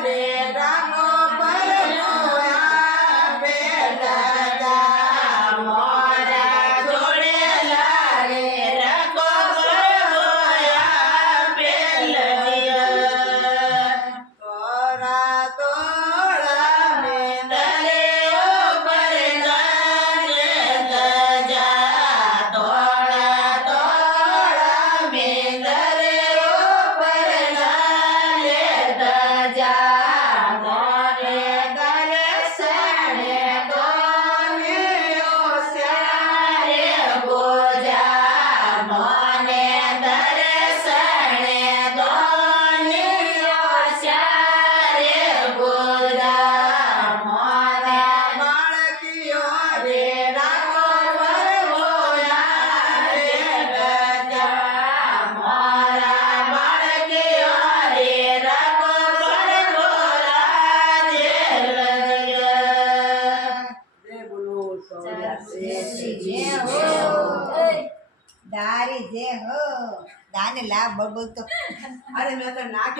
રે રાખો પરનો આપેલા જા મોરા જોડેલા રે રાખો પરનો આપેલા તોરા તોળા મેંદરે ઉપર જાને તજા તોળા તોળા મેંદરે ઉપર જાને તજા મોરે દર્શને દોન્યો સ્યારે ગોજા મને દર્શને દોન્યો સ્યારે ગોજા મને બાળકીઓ રે રાખો પરવોયા રે ગજા મોરા બાળકીઓ રે રાખો પરવોયા જે લગા જય બોલો જય હો દારી જય હો દાને લા બબલ તો અરે મેં તો નાખ્યું